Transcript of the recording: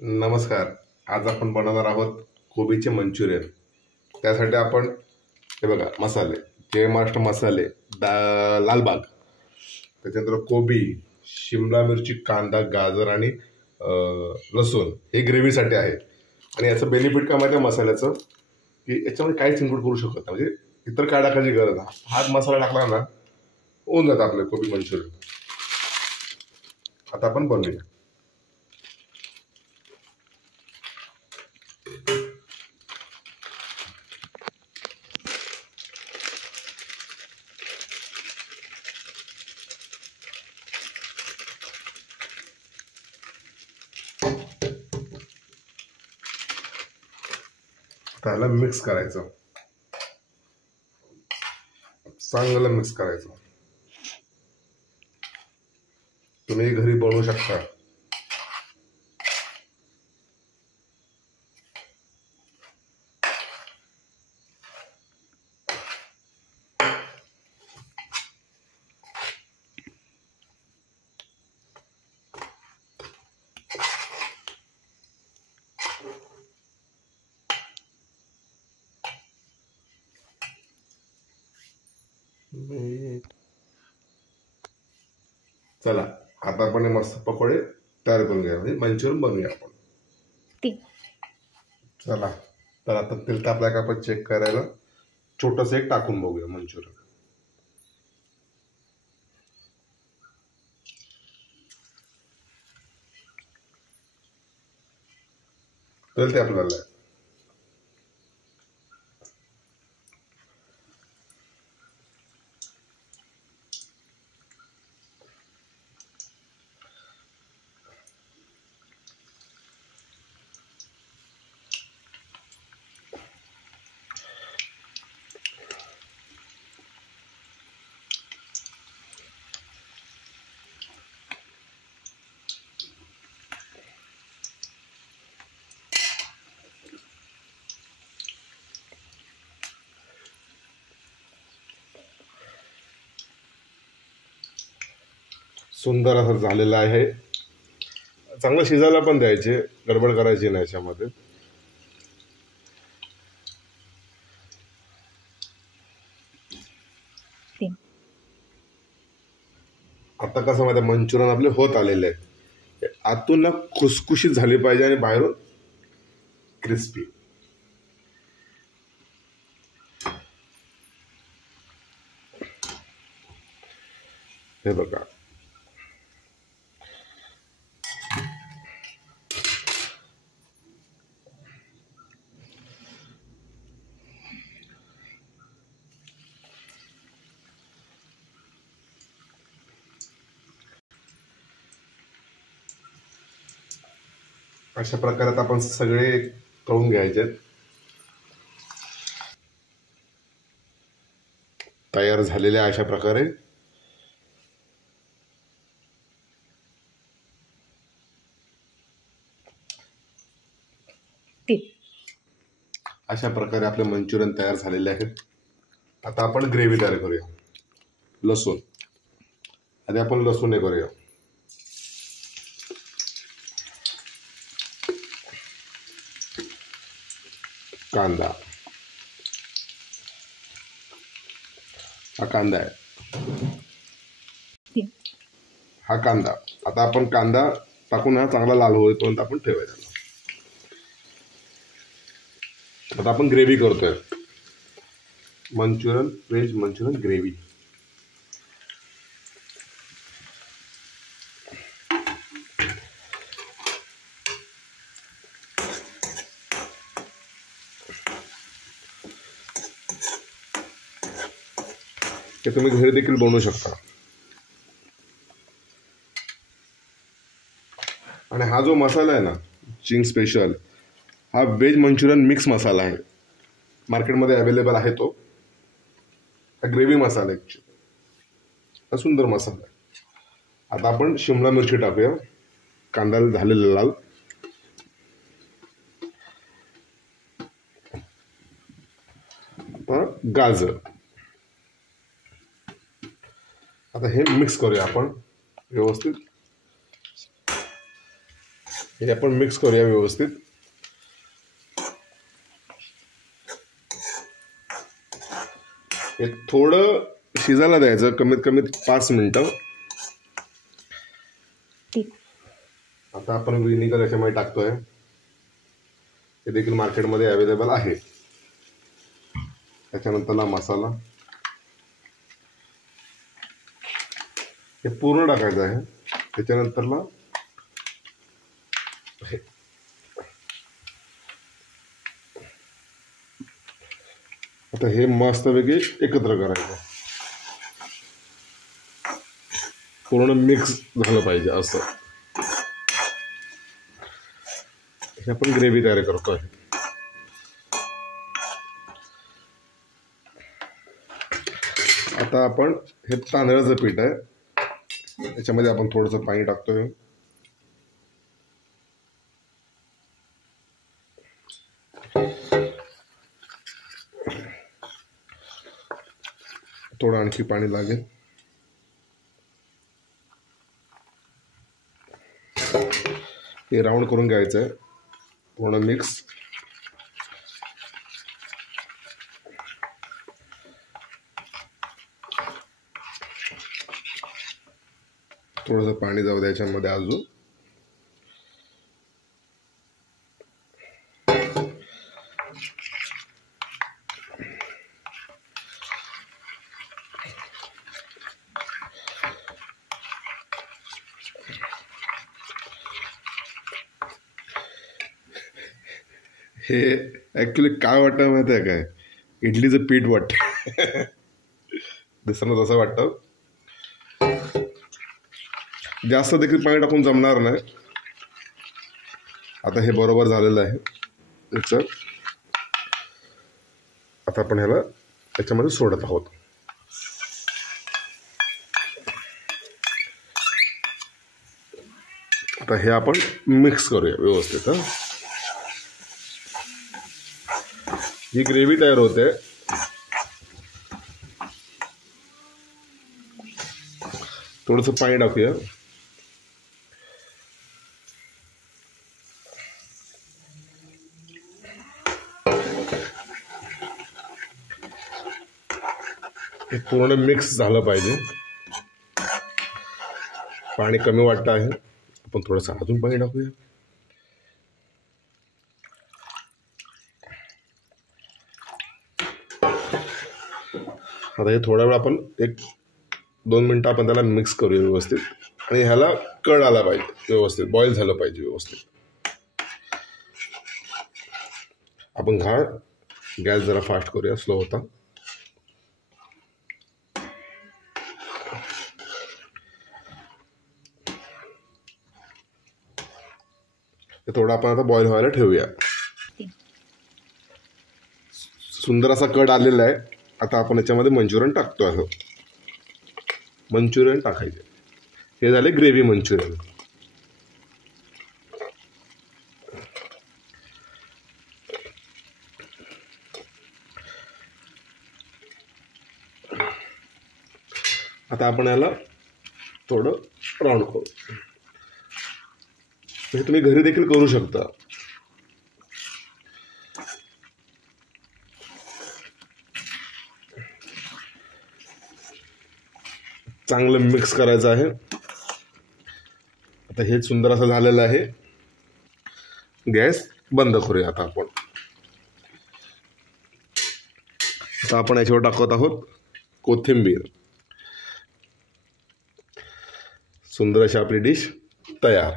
नमस्कार. आज आपण बनवणार आहोत कोबीचे मंचुरियन. त्यासाठी आपण हे बघा मसाले, जय महाराष्ट्र मसाले, लालबाग, त्याच्यानंतर कोबी, शिमला मिरची, कांदा, गाजर आणि लसूण हे ग्रेव्हीसाठी आहे. आणि याचं बेनिफिट काय माहिती आहे मसाल्याचं, की याच्यामध्ये काहीच इन्क्लूड करू शकत नाही, म्हणजे इतर काय टाकायची गरज नाही. हाच मसाला टाकला ना होऊन जातं आपले कोबी मंचुरियन. आता आपण बनवूया. त्याला मिक्स करायचं, चांगलं मिक्स करायचं. तुम्ही घरी बनवू शकता. चला आता आपण मस्त पकोडे तयार करून घ्या, म्हणजे मंचुरियन बनवूया आपण. चला तर आता तेल तापलाय का आपण चेक करायला छोटस एक टाकून बघूया मंचुरियन. तेल ते आपल्याला सुंदर असं झालेलं आहे. चांगलं शिजायला पण द्यायचे, गडबड करायची नाही याच्यामध्ये. आता कसं माहिती मंचुरियन आपले होत आलेले आहे. आतून ना खुसखुशीत झाली पाहिजे आणि बाहेरून क्रिस्पी. हे बघा अशा प्रकारे आपण सगळे तळून घ्यायचे. तयार झालेले अशा प्रकारे. अशा प्रकारे आपले मंचुरियन तयार झालेले आहेत. आता आपण ग्रेव्ही तयार करूया. लसूण आधी आपण लसूण हे करूया. कांदा, हा कांदा आहे. हा कांदा आता आपण कांदा टाकून हा चांगला लाल होईपर्यंत आपण ठेवायचा. आता आपण ग्रेव्ही करतोय, मंचुरियन, व्हेज मंचुरियन ग्रेव्ही. ते तुम्ही घरी देखील बनवू शकता. आणि हा जो मसाला आहे ना, चिंग स्पेशल, हा व्हेज मंचुरियन मिक्स मसाला आहे. मार्केटमध्ये अवेलेबल आहे तो. हा ग्रेव्ही मसाला आहे, हा सुंदर मसाला आहे. आता आपण शिमला मिरची टाकूया, कांदा झालेला लाल, गाजर. आता हे मिक्स करूया आपण व्यवस्थित. हे आपण मिक्स करूया व्यवस्थित. हे थोडं शिजायला द्यायचं, कमीत कमी 5 मिनिटं. आता आपण व्हिनेगर याच्यामध्ये टाकतोय. हे देखील मार्केटमध्ये अवेलेबल आहे. त्याच्यानंतरला मसाला हे पूर्ण टाकायचं आहे. त्याच्यानंतरला आता हे मस्तपैकी एकत्र करायचं, पूर्ण मिक्स झालं पाहिजे असं. हे आपण ग्रेव्ही तयार करतोय. आता आपण हे तांदळाचं पीठ आहे, याच्यामध्ये आपण थोडंसं पाणी टाकतोय. थोडं आणखी पाणी लागेल. हे राऊंड करून घ्यायचं आहे, पूर्ण मिक्स. थोडंसं पाणी जाऊ द्या याच्यामध्ये अजून. हे ऍक्च्युली काय वाटतं माहिती आहे काय, इडलीचं पीठ वाटतं. दिसणं तसं वाटतं. जास्त देखील पाणी टाकून जमणार नाही. आता हे बरोबर झालेलं आहे मिक्सर. आता आपण ह्याला त्याच्यामध्ये सोडत आहोत. आता हे आपण मिक्स करूया व्यवस्थित. ही ग्रेव्ही तयार होते. थोडंसं पाणी टाकूया. हे पूर्ण मिक्स झालं पाहिजे. पाणी कमी वाटतं आहे, आपण थोडंसं अजून पाणी टाकूया. आता हे थोडा वेळ आपण 1-2 मिनिटं आपण त्याला मिक्स करूया व्यवस्थित. आणि ह्याला कळ आला पाहिजे व्यवस्थित, बॉईल झालं पाहिजे व्यवस्थित. आपण गॅस जरा फास्ट करूया, स्लो होता. हे थोडं आपण आता बॉईल व्हायला ठेवूया. सुंदर असा कट आलेला आहे. आता आपण याच्यामध्ये मंचुरियन टाकतो आहे. मंचुरियन टाकायचे. हे झाले ग्रेव्ही मंचुरियन. आता आपण याला थोडं राऊंड करू. हे तुम्ही घरी देखील करू शकता. चांगलं मिक्स करायचं आहे. आता हे सुंदर असं झालेलं आहे. गॅस बंद करूया आता आपण. आता आपण याच्यावर टाकत आहोत कोथिंबीर. सुंदर अशी आपली डिश तयार.